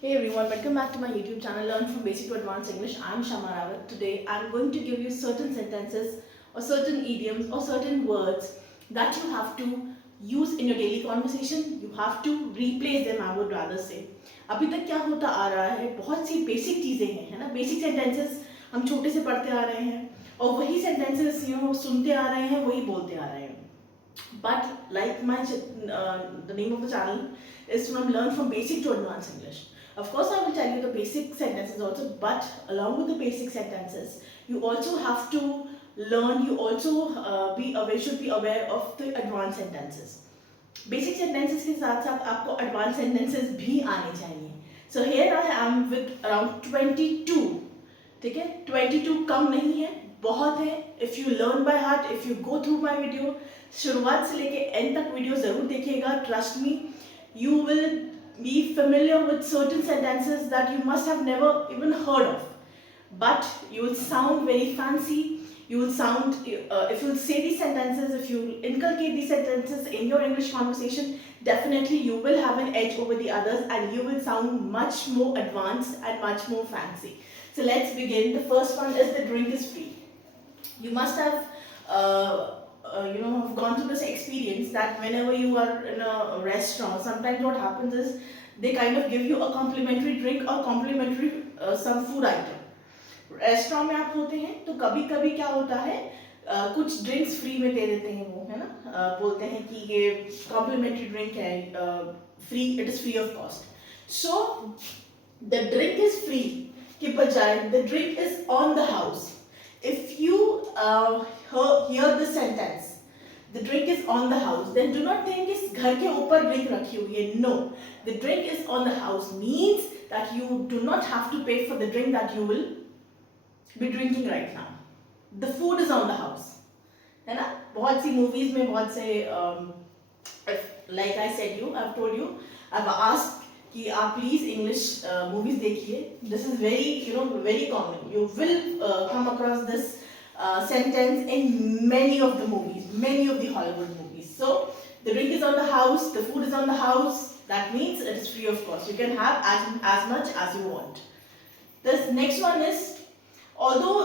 Hey everyone, welcome back to my YouTube channel Learn from Basic to Advanced English. I'm Shama Rawat. Today I'm going to give you certain sentences or certain idioms or certain words that you have to use in your daily conversation. You have to replace them, I would rather say. अभी तक क्या होता आ रहा है, बहुत सी basic चीज़ें हैं, है ना. बेसिक सेंटेंसेस हम छोटे से पढ़ते आ रहे हैं और वही सेंटेंसेस सुनते आ रहे हैं, वही बोलते आ रहे हैं. But like the name of the channel is from Learn from Basic to Advanced English. Of course, I will tell you the basic sentences also, but along with the basic sentences, you also have to learn, you also should be aware of the advanced sentences. Basic sentences के साथ साथ आपको advanced sentences भी आने चाहिए. So here I am with around 22. ठीक है, 22 कम नहीं है, बहुत है. If you learn by heart, if you go through my video, शुरुआत से लेके end तक वीडियो ज़रूर देखिएगा. Trust me, you will be familiar with certain sentences that you must have never even heard of, but you will sound very fancy. You will sound, if you say these sentences, if you inculcate these sentences in your English conversation, definitely you will have an edge over the others and you will sound much more advanced and much more fancy. So let's begin. The first one is the drink is free. You must have have gone through this experience that whenever you are in a restaurant, sometimes what happens is they kind of give you a complimentary drink or complimentary some food item. Restaurant में आप होते हैं तो कभी कभी क्या होता है, कुछ ड्रिंक्स फ्री में दे देते हैं वो, है ना. बोलते हैं कि ये कॉम्प्लीमेंट्री ड्रिंक है, free, it is free of cost. So the drink is free के बजाय the drink is on the house. If you hear this sentence, the drink is on the house, then do not think इस घर के ऊपर drink रखी हुई है. No, the drink is on the house means that you do not have to pay for the drink that you will be drinking right now. The food is on the house, है ना. बहुत सी movies में बहुत से like I said you, I've told you, I've asked कि आप please English movies देखिए. This is very very common. You will come across this sentence in many of the movies, many of the Hollywood movies. So the drink is on the house, the food is on the house. That means it is free of cost. You can have as much as you want. This next one is, although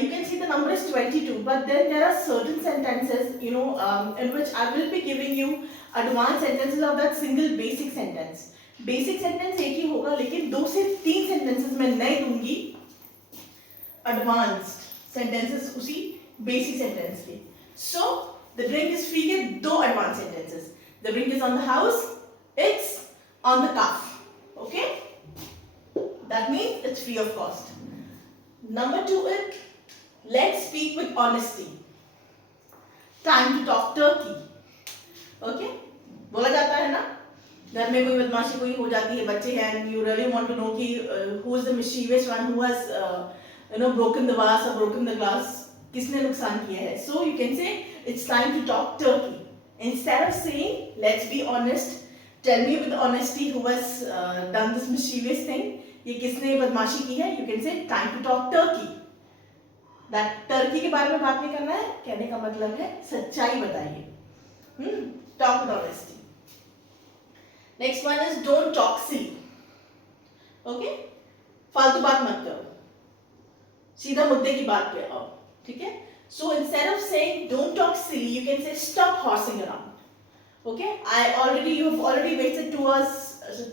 you can see the number is 22, but then there are certain sentences in which I will be giving you advanced sentences of that single basic sentence. Basic sentence एक ही होगा, लेकिन 2 से 3 sentences मैं नए दूंगी advanced sentences उसी basic sentence के. So the drink is free के 2 advance sentences. The drink is on the house, it's on the cuff. Okay, that means it's free of cost. Number 2 is let's speak with honesty. Time to talk turkey. Okay, बोला जाता है ना, घर में कोई बदमाशी कोई हो जाती है, बच्चे हैं, and you really want to know कि who is the mischievous one, who has broken the vase और ब्रोकन द ग्लास, किसने नुकसान किया है. So you can say it's time to talk turkey. Instead of saying let's be honest, tell me with honesty who has done this mischievous thing, ये किसने बदमाशी की है. You can say time to talk turkey. That turkey के बारे में बात नहीं करना है, कहने का मतलब है सच्चाई बताइए. Talk with honesty. Next one is don't talk silly. Okay? फालतू बात मत करो, सीधा मुद्दे की बात पे आओ. ठीक है? So instead of saying don't talk silly, you can say stop horsing around. Okay? You have already wasted 2 hours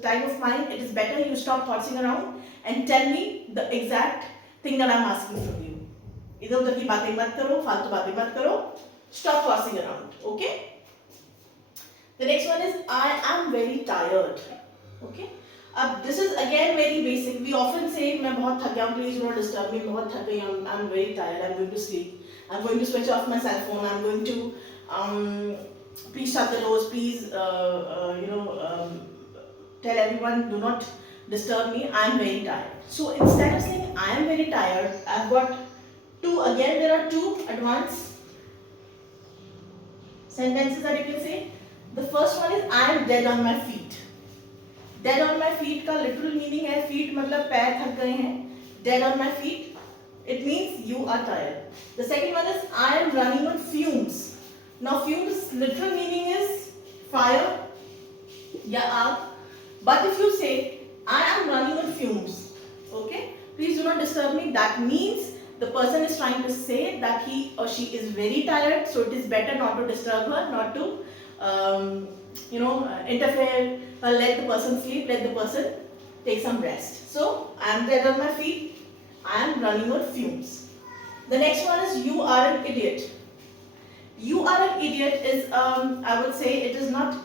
time of mine. It is better you stop horsing around and tell me the exact thing that I'm asking from you. इधर उधर की बातें मत करो, फालतू बातें मत करो. Stop horsing around. Okay? The next one is I am very tired. Okay? This is again very basic. We often say मैं बहुत थक गया हूँ, please do not disturb me. बहुत थक गई हूँ, I'm very tired. I'm going to sleep. I'm going to switch off my cell phone. I'm going to please shut the doors. Please tell everyone do not disturb me. I'm very tired. So instead of saying I am very tired, I've got there are 2 advanced sentences that you can say. The first one is I am dead on my feet. Dead on my feet का literal meaning है, feet मतलब पैर थक गए हैं. Dead on my feet, it means you are tired. The second one is I am running on fumes. Now fumes literal meaning is fire या आग. But if you say I am running disturb me, that means the person is trying to say that he or she is very tired, so it is better not to disturb her, not to interfere, or let the person sleep, let the person take some rest. So I am dead on my feet, I am running on fumes. The next one is you are an idiot. You are an idiot is, I would say, it is not,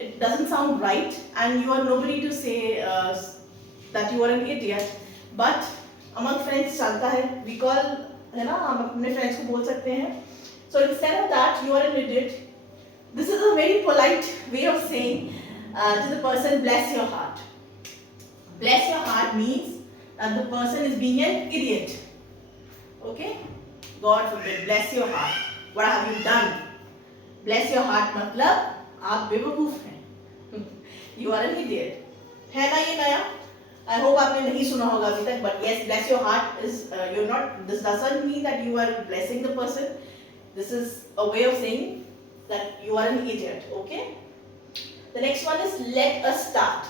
it doesn't sound right, and you are nobody to say that you are an idiot, but among friends चलता है, we call, है ना, हम अपने friends को बोल सकते हैं. So instead of that, you are an idiot. This is a very polite way of saying to the person, bless your heart. Bless your heart means that the person is being an idiot. Okay? God forbid, bless your heart. What have you done? Bless your heart मतलब आप बेवकूफ हैं. You are an idiot. है ना ये नया? I hope आपने नहीं सुना होगा अभी तक, but yes, bless your heart is you're not. This doesn't mean that you are blessing the person. This is a way of saying that you are an idiot. Okay? The next one is let us start.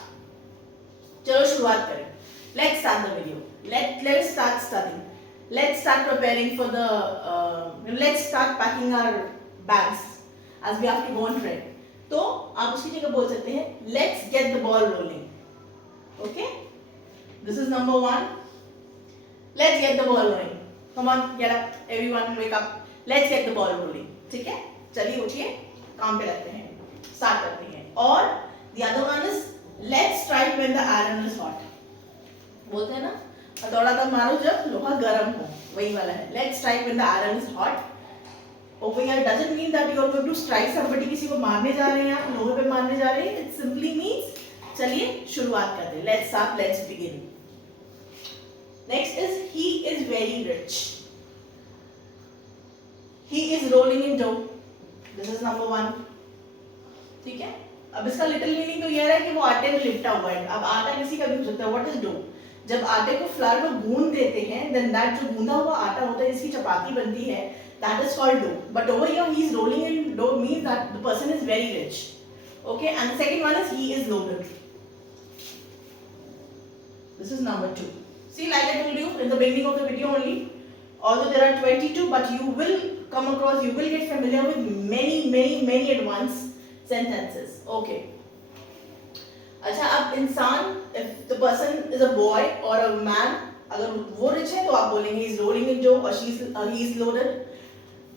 चलो शुरुआत करें. Let's start the video. Let's start studying. Let's start preparing for the. Let's start packing our bags as we have to go on trip. तो आप उसकी जगह बोल सकते हैं let's get the ball rolling. Okay? This is number one. Let's get the ball rolling. Come on, get up, everyone, wake up. Let's get the ball rolling. ठीक है? चलिए उठिए, काम पे लगते हैं, start करते हैं. और the other one is let's strike when the iron is hot. बोलते हैं ना, हथौड़ा तब मारो जब लोहा गर्म हो, वही वाला है. Let's strike when the iron is hot. Over here doesn't mean that you are going to strike somebody, किसी को मारने जा रहे हैं आप, लोहे पे मारने जा रहे हैं. It simply means चलिए शुरुआत करते हैं. Let's start, let's begin. Next is he is very rich. He is rolling in dough. This is number one. ठीक है? अब इसका लिटिल मीनिंग तो यह है कि वो आटे में लिपटा हुआ है. अब आटा किसी का भी हो सकता है. What is dough? जब आटे को फ्लावर में गूंद देते हैं, then that जो गूंदा हुआ आटा होता है, इसकी चपाती बनती है, that is called dough. But over here he is rolling in dough means that the person is very rich. Okay, and the second one is he is loaded. This is number two. See, like I told you in the beginning of the video only, although there are 22, but you will come across, you will get familiar with many advanced sentences. Okay. अच्छा, अब इंसान, if the person is a boy or a man, अगर वो rich है तो आप बोलेंगे he is rolling in dough or he is loaded.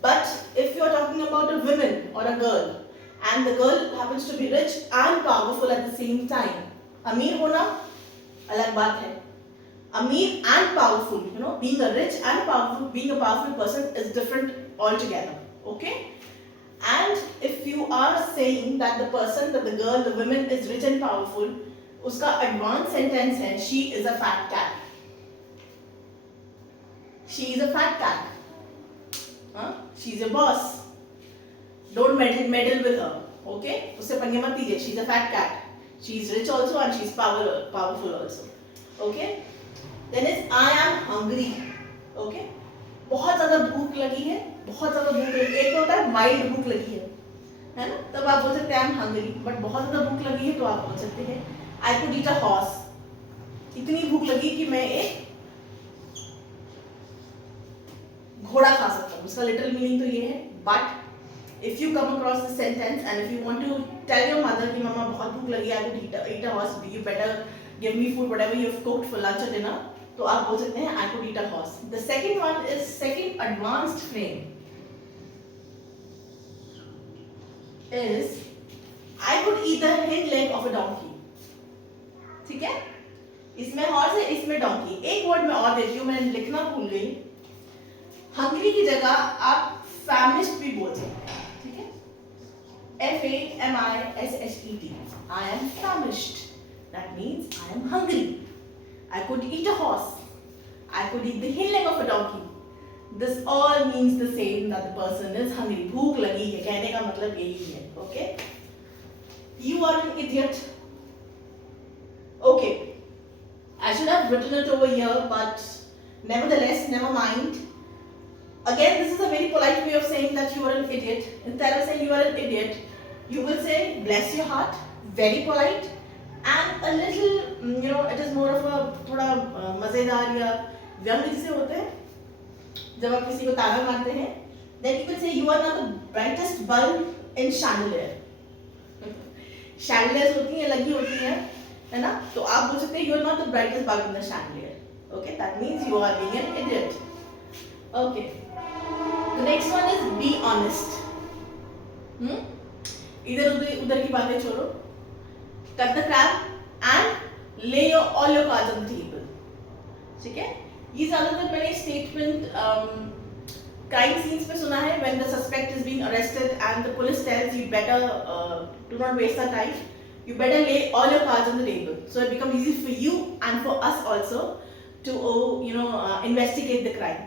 But if you are talking about a woman or a girl, and the girl happens to be rich and powerful at the same time, अमीर होना अलग बात है. Ameer and powerful, being a rich and powerful, being a powerful person is different altogether. Okay? And if you are saying that the person, that the girl, the woman is rich and powerful, uska advanced sentence hai, she is a fat cat. She is a fat cat. She is a boss. Don't meddle with her. Okay? Usse pange mat dijiye. She is a fat cat. She is rich also and she is powerful also. Okay? Then is I am hungry. Okay? बहुत ज़्यादा भूख लगी है, बहुत ज़्यादा भूख लगी. एक तो होता है माइल्ड भूख लगी है ना? तब आप बोल सकते हैं I am hungry. बट बहुत ज़्यादा भूख लगी है तो आप बोल सकते हैं I could eat a horse. इतनी भूख लगी कि मैं एक घोड़ा खा सकता हूँ. उसका लिटिल मीनिंग तो ये है. But if you come across the sentence and if you want to tell your mother कि मम्मा बहुत भूख लगी है, I could eat a horse. You better give me food, whatever you've cooked for lunch or dinner. तो आप बोल सकते हैं I could eat a horse. The second one is second advanced frame is I could eat the hind leg of a donkey. ठीक है? इसमें horse है, इसमें donkey. एक वर्ड मैं और देती हूँ, मैंने लिखना भूल गई. हंग्री की जगह आप famished भी बोल सकते हैं. ठीक है? F-A-M-I-S-H-E-D. I am famished. That means I am hungry. I could eat a horse. I could eat the hind leg of a donkey. This all means the same, that the person is hungry. भूख लगी है, कहने का मतलब यही है. Okay? You are an idiot. Okay. I should have written it over here, but nevertheless, never mind. Again, this is a very polite way of saying that you are an idiot. Instead of saying you are an idiot, you will say bless your heart. Very polite. And a little, it is more of a थोड़ा मजे मजेदार या व्यंग जिसे होते हैं, जब आप किसी को ताना मारते हैं, then you can say you are not the brightest bulb in chandelier. Chandeliers होती हैं, लगी होती हैं, है ना? तो आप बोल सकते हैं you are not the brightest bulb in the chandelier. Okay, that means you are being an idiot. Okay. The next one is be honest. इधर उधर की बातें छोड़ो. Cut the crap and lay all your cards on the table. ठीक है? ये ज़्यादातर मैंने statement crime scenes पे सुना है, when the suspect is being arrested and the police tells you better do not waste our time, you better lay all your cards on the table, so it becomes easy for you and for us also to investigate the crime.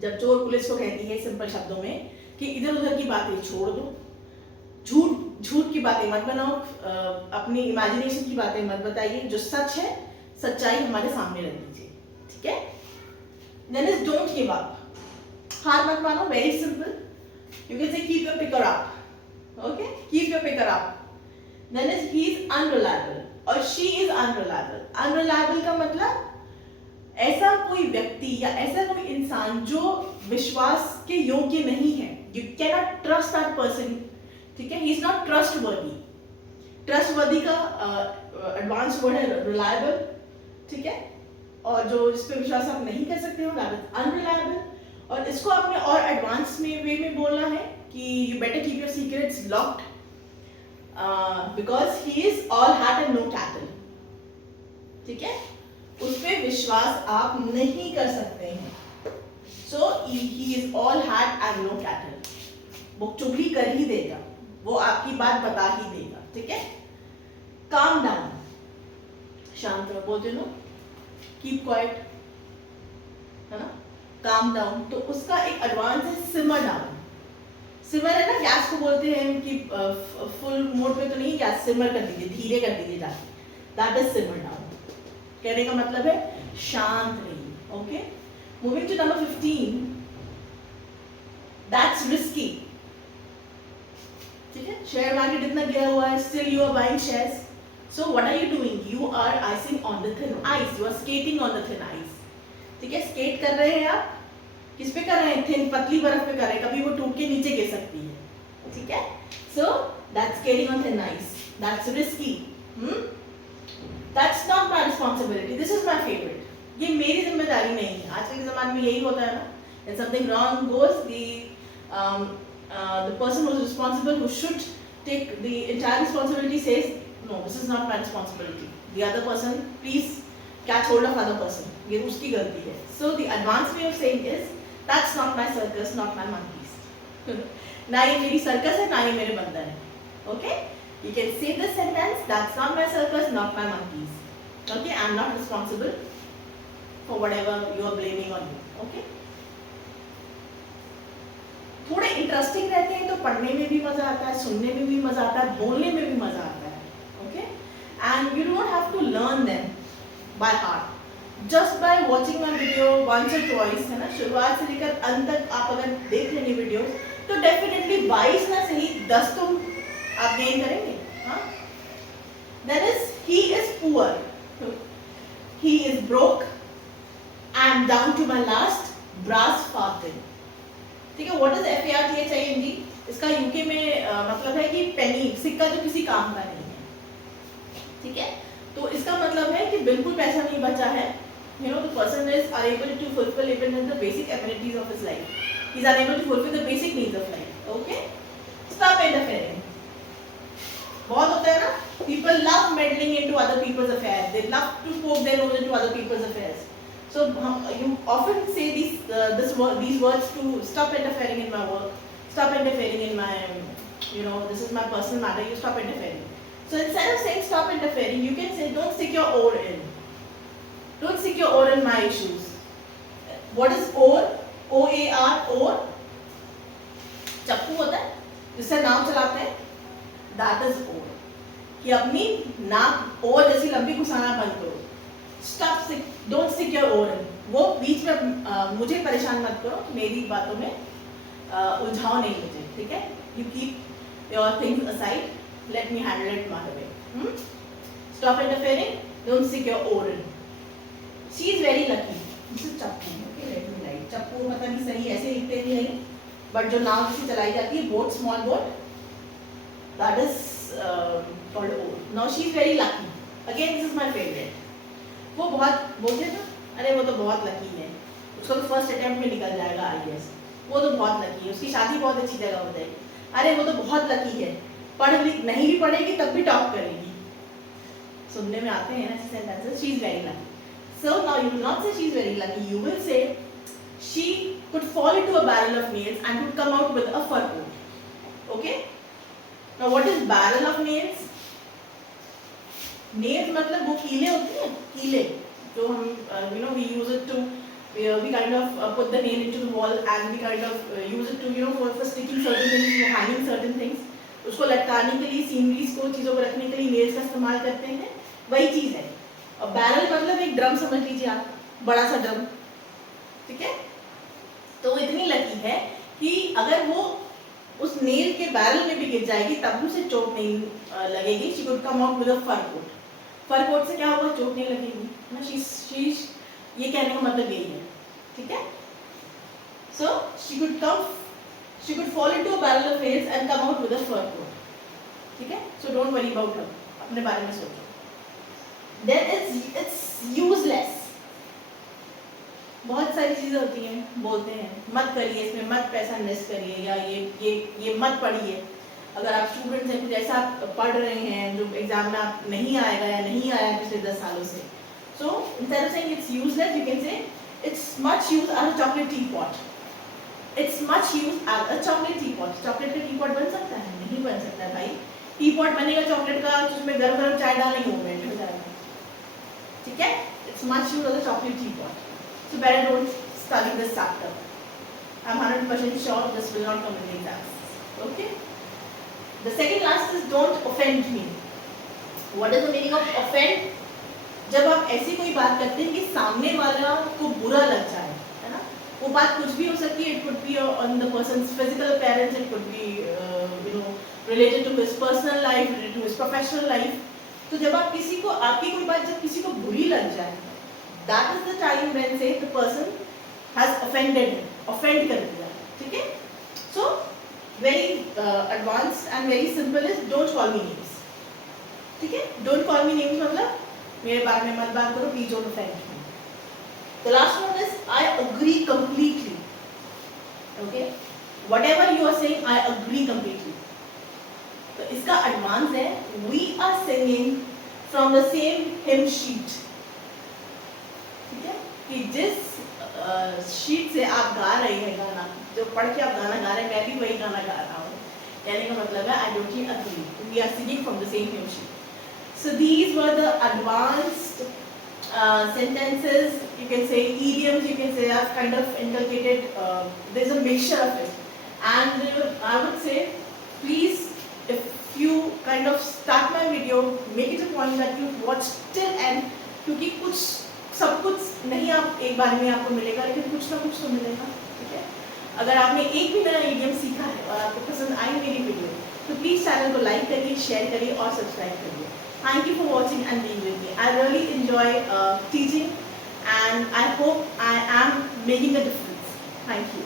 जब चोर police को कहती है simple शब्दों में कि इधर उधर की बातें छोड़ दो, झूठ की बातें मत बनाओ, अपनी इमेजिनेशन की बातें मत बताइए, जो सच है सच्चाई हमारे सामने रख दीजिए. ठीक है? Then is don't give up. हार मत मानो, very simple. You can say keep your picker up. Okay? Keep your picker up. Then is he is unreliable or she is unreliable. Unreliable का मतलब ऐसा कोई व्यक्ति या ऐसा कोई इंसान जो विश्वास के योग्य नहीं है. You cannot trust that person. ठीक है? He is not trustworthy. Trustworthy का advanced word है reliable. ठीक है? और जो जिस पे विश्वास आप नहीं कर सकते हो that is unreliable. और इसको आपने और एडवांस में वे में बोलना है कि you better keep your secrets locked because he is all hat and no cattle. ठीक है? उस पे विश्वास आप नहीं कर सकते हैं. So he is all hat and no cattle. वो चुगली कर ही देगा, वो आपकी बात बता ही देगा. ठीक है? काम डाउन, शांत रहो, बोलते नो कीप क्वाइट, है ना? Calm down. तो उसका एक एडवांस है सिमर डाउन. सिमर है ना, गैस को बोलते हैं कि फुल मोड पे तो नहीं, गैस सिमर कर दीजिए, धीरे कर दीजिए जाके. That is simmer down. कहने का मतलब है शांत रहिए. Okay? Moving to number 15. That's risky. ठीक है? शेयर मार्केट इतना गिरा हुआ है, still you are buying shares. So what are you doing? You are icing on the thin ice. You are skating on the thin ice. ठीक है? Skate कर रहे हैं आप, किस पे कर रहे हैं? थिन पतली बर्फ पे कर रहे हैं, कभी वो टूट के नीचे गिर सकती है. ठीक है? So that's skating on thin ice. That's risky. That's not my responsibility. This is my favourite. ये मेरी जिम्मेदारी नहीं है. आजकल के ज़माने में यही होता है ना, when something wrong goes, the person who is responsible, who should take the entire responsibility, says no, this is not my responsibility. The other person, please catch hold of other person. ये उसकी गलती है. So the advanced way of saying is that's not my circus, not my monkeys. ना ये मेरी circus है, ना ये मेरे बंदर है. Okay? You can say this sentence, that's not my circus, not my monkeys. Okay? I'm not responsible for whatever you are blaming on me. Okay? थोड़े इंटरेस्टिंग रहते हैं तो पढ़ने में भी मजा आता है, सुनने में भी मजा आता है, बोलने में भी मजा आता है. Okay? And you don't have to learn them by heart. Just by watching my video once or twice, है ना, शुरुआत से लेकर अंत तक आप अगर देख लेंगे वीडियोस तो डेफिनेटली 22 ना सही 10 तो आप गेन करेंगे. हाँ? Then is he is poor, he is broke, and down to my last brass farthing. ठीक है? What is FARTHING? इसका यूके में मतलब है कि पेनी, सिक्का जो किसी काम का नहीं है. ठीक है? तो इसका मतलब है कि बिल्कुल पैसा नहीं बचा है. You know, the person is unable to fulfill even the basic amenities of his life. He is unable to fulfill the basic needs of life. Okay? Stop interfering. बहुत होता है ना, people love meddling into other people's affairs. They love to poke their nose into other people's affairs. So you often say these words to stop interfering in my work, stop interfering in my, this is my personal matter. You stop interfering. So instead of saying stop interfering, you can say don't stick your oar in. Don't stick your oar in my issues. What is oar? O-A-R, oar. चप्पू होता है जिससे नाव चलाते हैं. That is oar. कि अपनी नाव ओर जैसी लंबी घुसाना बंद करो. Stop, don't stick your oar in. वो बीच में मुझे परेशान मत करो, मेरी बातों में उलझाओ नहीं मुझे. ठीक है? You keep your things aside. Let me handle it my way. Stop interfering. Don't stick your oar in. She is very lucky. This is चप्पू, ओके लेट मी राइट। चप्पू पता नहीं सही ऐसे लिखते नहीं, बट जो नाव से चलाई जाती है, boat, small boat, that is called oar. Now she is very lucky. Again this is my favourite. वो बहुत बोलते ना, अरे वो तो बहुत लकी है, उसको तो फर्स्ट अटेम्प्ट में निकल जाएगा IAS, वो तो बहुत लकी है, उसकी शादी बहुत अच्छी जगह हो जाएगी, अरे वो तो बहुत लकी है, पढ़ लिख नहीं भी पढ़ेगी तब भी टॉप करेगी। सुनने में आते हैं ऐसे sentences, she is very lucky. So now you will not say she is very lucky, you will say she could fall into a barrel of nails and could come out with a fur coat. Okay? Now what is barrel of nails? Nails मतलब वो कीले होती हैं, कीले जो हम we use it to we kind of put the nail into the wall and we kind of use it to for sticking certain things, for hanging certain things. उसको लटकाने के लिए, सीनरीज को, चीज़ों को रखने के लिए नेल्स का इस्तेमाल करते हैं, वही चीज़ है। और बैरल मतलब एक ड्रम समझ लीजिए आप, बड़ा सा ड्रम, ठीक है। तो वो इतनी लकी है कि अगर वो उस नेल के बैरल में भी गिर जाएगी तब भी उसे चोट नहीं लगेगी। She could come out with a fur coat. Fur coat से क्या होगा, चोट नहीं लगेगी ना। शी ये कहने का मतलब यही है, ठीक है। So she could fall into a barrel of nails and come out with a fur coat, ठीक है। So don't worry about her, अपने बारे में सोचो। Then it's useless. बहुत सारी चीज़ें होती हैं, बोलते हैं मत करिए, इसमें मत पैसा इन्वेस्ट करिए, या ये मत पढ़िए। अगर आप स्टूडेंट्स हैं, कुछ ऐसा आप पढ़ रहे हैं जो एग्जाम में आप नहीं आएगा या नहीं आया पिछले 10 सालों से, so instead of saying it's useless, you can say it's much use as a chocolate tea pot. It's much use as a chocolate tea pot. Chocolate का टी पॉट बन सकता है? नहीं बन सकता भाई। टी पॉट बनेगा चॉकलेट का, उसमें गरम गरम चाय डालेंगे, वो मेल्ट हो जाएगा, ठीक है। It's much use as a chocolate tea pot. So better don't study this chapter. I'm 100% sure this will not come in the exams. Okay? The second last is don't offend me. What is the meaning of offend? जब आप ऐसी कोई बात करते हैं कि सामने वाला को बुरा लग जाए, है ना। वो बात कुछ भी हो सकती है, it could be on the person's physical appearance, it could be related to his personal life, related to his professional life. तो जब आप किसी को, आपकी कोई बात जब किसी को बुरी लग जाए, that is the time when say the person has offended him, offend कर दिया, ठीक है। So very advanced and very simple is don't call me names, ठीक है। don't call me names मतलब मेरे बारे में मत बात करो, please don't offend me. The last one is I agree completely. Okay, whatever you are saying I agree completely. तो इसका advance है we are singing from the same hymn sheet. कि जिस शीट से आप गा रहे हैं गाना, जो पढ़ के आप गाना गा रहे हैं, मैं भी वही गाना गा रहा हूँ, कहने का मतलब है I totally agree, we are singing from the same hymn sheet. So these were the advanced sentences, you can say idioms, you can say I've kind of inculcated, there's a mixture of it, and I would say please, if you kind of start my video, make it a point that you watch till end, क्योंकि कुछ सब कुछ नहीं आप एक बार में आपको मिलेगा, लेकिन कुछ ना कुछ तो मिलेगा, ठीक है. अगर आपने एक भी नया इडियम सीखा है और आपको पसंद आई मेरी वीडियो, तो प्लीज़ चैनल को लाइक करिए, शेयर करिए और सब्सक्राइब करिए. Thank you for watching and being with me. I really enjoy teaching, and I hope I am making a difference. Thank you.